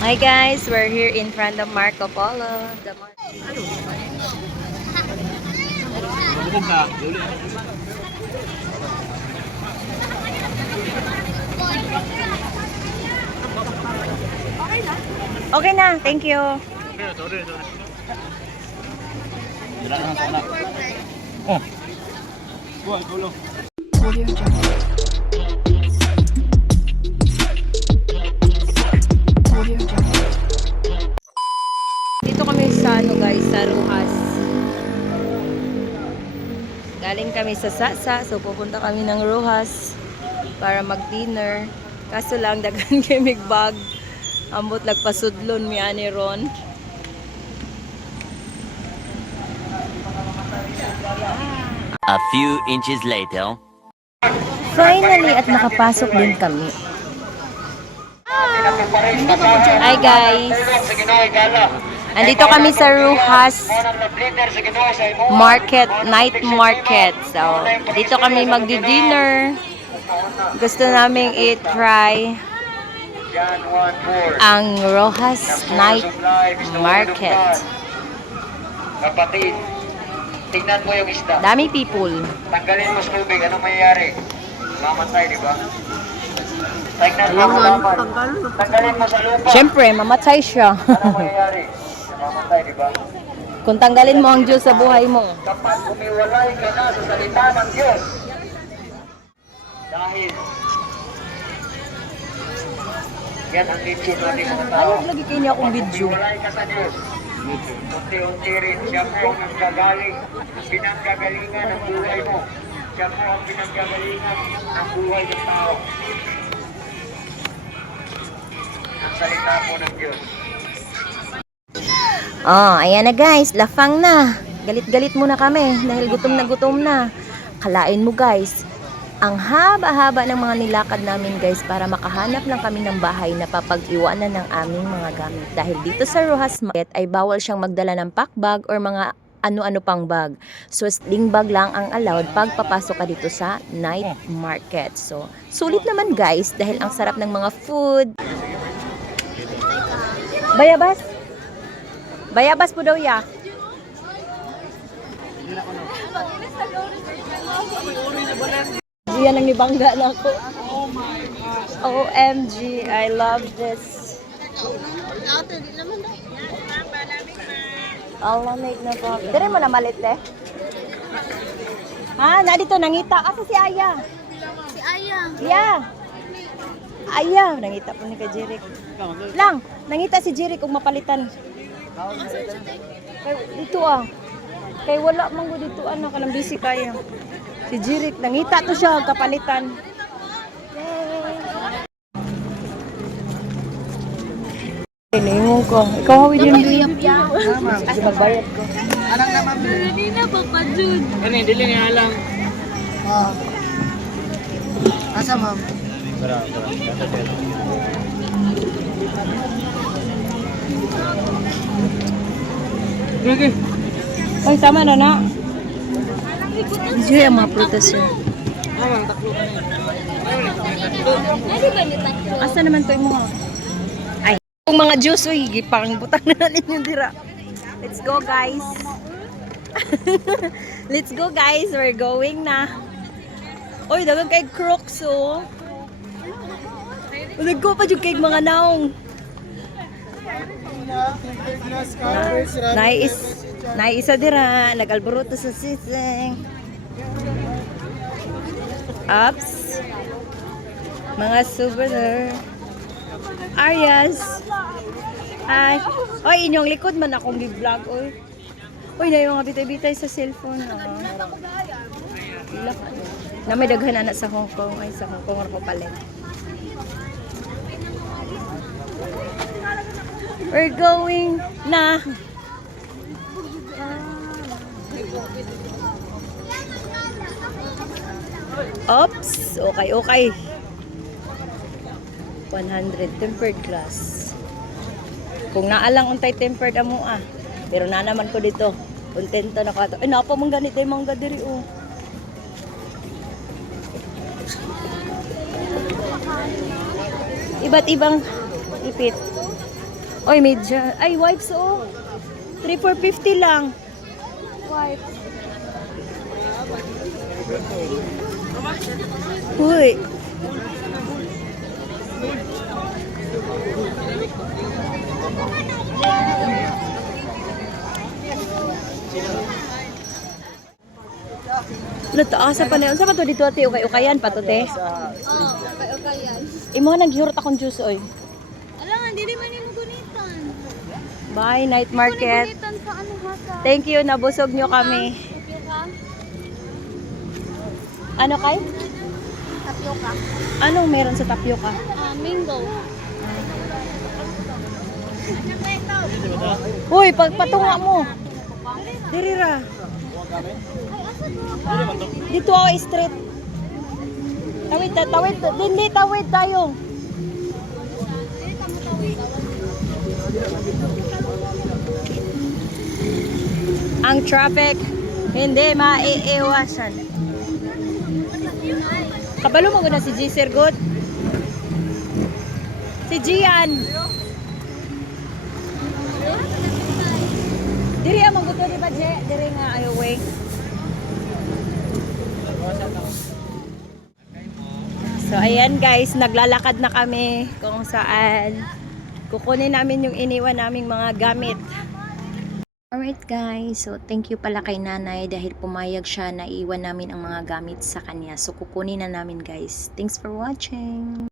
Hi guys, we're here in front of Marco Polo. Okay na, thank you. Dito kami sa guys, sa Rojas. Galing kami sa Sasa, so pupunta kami ng Rojas para mag-dinner. Kaso lang daghan kami bag. Ambot nagpasudlon mi ani ron. A few inches later. Finally at nakapasok din kami. Hi guys. Andito kami sa Rojas Market, night market. So, dito kami magdi-dinner. Gusto naming i-try ang Rojas Night Market. Kapatid, tingnan mo yung isda. Dami people. Tanggalin mo sa tubig, anong mayayari? Mamatay, di ba? Tingnan mo sa laman. Tanggalin mo sa lupa. Siyempre, mamatay siya. Anong mayayari? Mamatay, di ba? Kung tanggalin mo ang Diyos sa buhay mo. Kapag umiwalay ka na sa salita ng Diyos, dahil yan ang nature ng mga tao. Ayun, lagi kayo niya akong video. Kapag umiwalay ka sa Diyos, unti-unti rin siya po ang naggagaling, pinanggagalingan ng buhay mo. Siya po ang pinanggagalingan ng buhay ng tao. Ang salita po ng Diyos. Oh, ayan na guys, lafang na. Galit-galit muna kami dahil gutom na gutom na. Kalain mo guys, ang haba-haba ng mga nilakad namin guys para makahanap lang kami ng bahay na papag-iwanan ng aming mga gamit. Dahil dito sa Rojas Market ay bawal siyang magdala ng pack bag or mga ano-ano pang bag. So, sling bag lang ang allowed pag papasok ka dito sa night market. So, sulit naman guys dahil ang sarap ng mga food. Bayabas? Bayabas po daw ya. Diyan ang ibangga na ako. OMG, I love this. Alamig na po. Dire mo na malit eh. Ha, na dito nangita. Asa si Aya? Si Aya. Yeah. Aya, nangita po ni kay Jeric. Lang, nangita si Jeric ug mapalitan. Kay dito ah. Kay wala man go dito ana kanang busy kaya. Si Jeric nangita to siya kapalitan. Ningon ko. Ikaw hawi din din. Kasi magbayad ko. Anong naman? Hindi na papadjud. Ano, dili niya alam. Asa ma'am? Okay. Ay, tama na na. Diyo yung mga prutas yun. Asa naman to yung mga? Ay, yung mga juice, uy, gipang butang na natin yung dira. Let's go, guys. Let's go, guys. We're going na. Uy, dagang kay Crocs, oh. Nagko pa yung kay mga naong. Naisa dira, nagalburuto sa sising. Ups. Mga souvenir. Arias. Ay. Oy, inyong likod man akong gi-vlog, oy. Uy, na yung mga bitay-bitay sa cellphone, oh. Ilak. Na may daghan anak sa Hong Kong. Ay, sa Hong Kong ako palit. We're going na. Oops. Okay, okay. 100 tempered glass. Kung naalang untay tempered amo ah. Pero na naman ko dito. Kontento na ko ato. Ay, napa mong ganito yung mangga diri oh. Iba't ibang ipit. Oy, medya. Ay, wipes oh. 3,450 lang. Wipes. Uy. Luto, asa pa na. Unsa pa to dito ati ukay-ukayan pa to te? Oh, okay yan. Imo naghirot akong juice oy. Alangan, dili man mo gunitan. Bye, night market. Gunitan sa ano hasa. Thank you, nabusog nyo kami. Tapioca. Ano kay? Tapioca. Anong meron sa tapioca? Mango. Uy, pagpatunga mo. Dirira. Dito ako straight. Tawid, tawid. Hindi, tawid tayo. Ang traffic, hindi maiiwasan. Kabalo mo na si G. Sirgot? Si Gian. Diri amang gusto di ba, G? Diri nga ayaw way. So ayan guys, naglalakad na kami kung saan kukunin namin yung iniwan naming mga gamit. Alright guys, so thank you pala kay nanay dahil pumayag siya na iwan namin ang mga gamit sa kanya. So kukunin na namin guys. Thanks for watching.